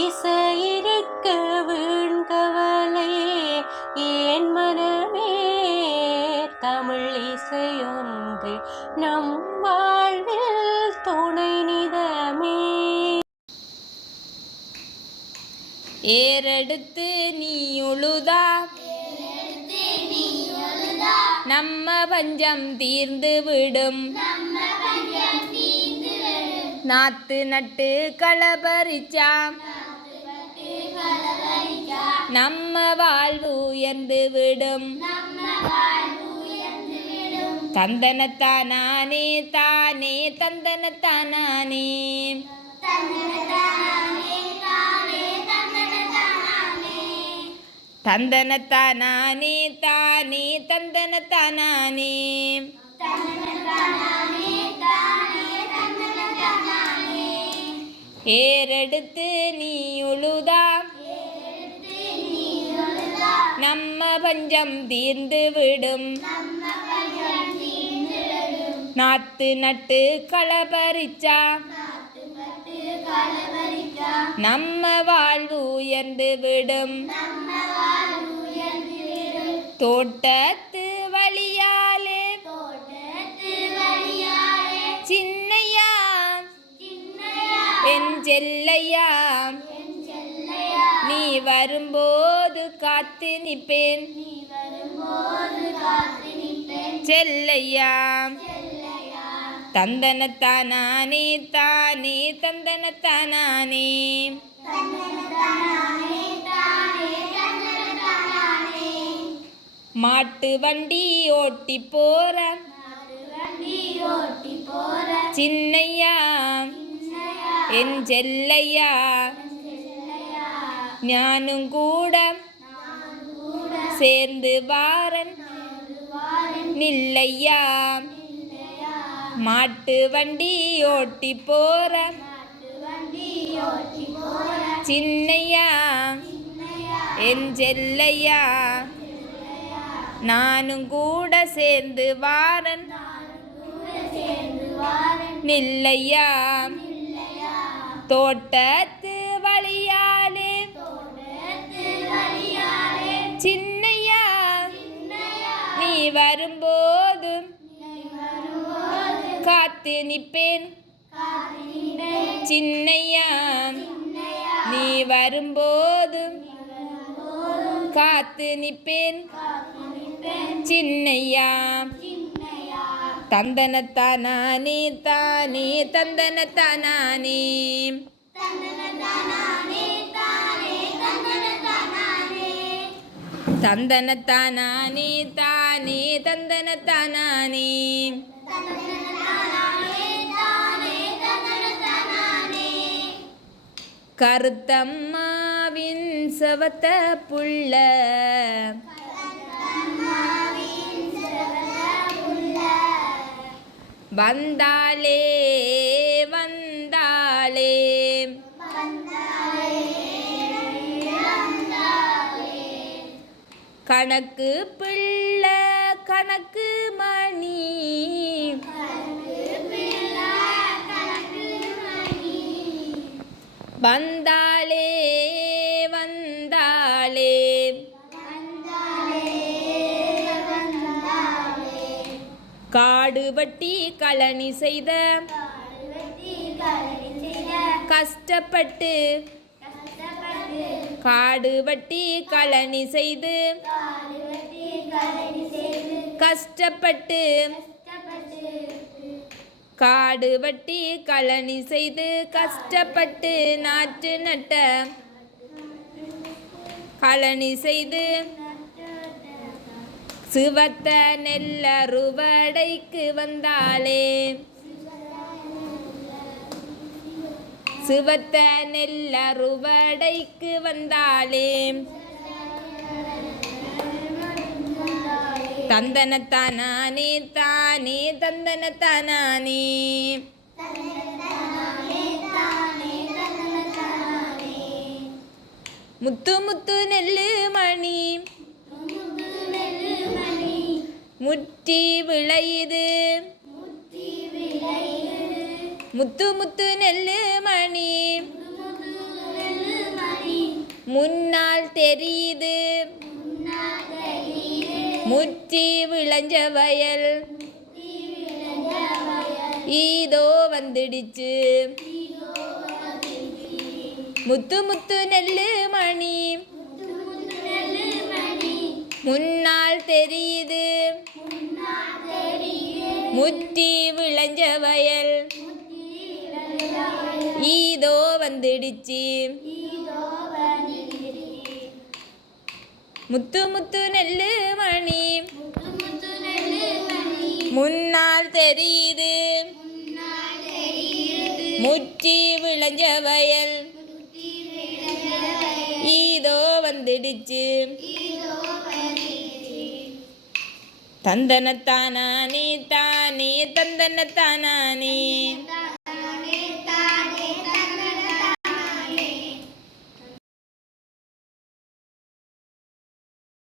இசையிருக்க வீண்கவலை ஏன் மனமே தமிழ் இசையொன்று நம் வாழ்வில் துணை நிதமே. ஏறெடுத்து நீ உழுதா நம்ம பஞ்சம் தீர்ந்து விடும். நாத்து நட்டு களபறிச்சா நம்ம வாழ்வு உயர்ந்து விடும். தந்தனத்தானே தானே தந்தனத்தானே தந்தனத்தானே தானே தந்தனத்தானே. ஏறெடுத்து நீ உழுதா நம்ம பஞ்சம் தீர்ந்து விடும். நாத்து நட்டு களபறிச்சா நம்ம வாழ்வு உயர்ந்து விடும். தோட்டத்து வழியாலே சின்னையா என் செல்லையா நீ வரும்போது காத்து நிற்பேன் செல்லையா. தந்தனத்தானே தானே தந்தனத்தானே மாட்டு வண்டி ஓட்டி போற சின்னையா என் செல்லையா ஞானும் கூட சேர்ந்து வாரன் நில்லையா. மாட்டு வண்டி ஓட்டி போற சின்னையா என் செல்லையா நானும் கூட சேர்ந்து வாரன் நில்லையா. தோட்டத்து வழியாலே சின்னையா நீ வரும்போது காத்து நிற்பேன் சின்னையா நீ வரும்போது காத்து நிற்பேன் சின்னையா. தந்தனத்தானே தானே தந்தனத்தானே தந்தனத்தானே தானே தந்தனத்தானே. கருத்தம்மாவின் செவத்த புள்ள வந்தாளே வந்தாளே கணக்கு பிள்ளை கணக்கு மணி வந்தாளே வந்தாளே காடு வட்டி களனி செய்த கஷ்டப்பட்டு காடு வட்டி களனி செய்து கஷ்டப்பட்டு காடு வட்டி களனி செய்து கஷ்டப்பட்டு நாற்று நட்ட களனி செய்து சிவத்த நெல்லறுவடைக்கு வந்தாளே சிவத்த நெல்லறுவடைக்கு வந்தாளே. தந்தனத்தானே தானே தந்தனத்தானே முத்து முத்து நெல்லு மணி முற்றி விளையுது முத்து முத்து நெல்லு மணி முன்னால் தெரியுது முற்றி விளைஞ்ச வயல் ஈதோ வந்துடுச்சு முத்து முத்து நெல்லு மணி முன்னால் தெரியுது முற்றி விளைஞ்ச வயல் ஈதோ வந்துடுச்சு முத்து முத்து நெல்லு மணி முன்னால் தெரியுது முற்றி விளைஞ்ச வயல் ஈதோ வந்துடுச்சு தந்தனத்தானே தானே தந்தனத்தானே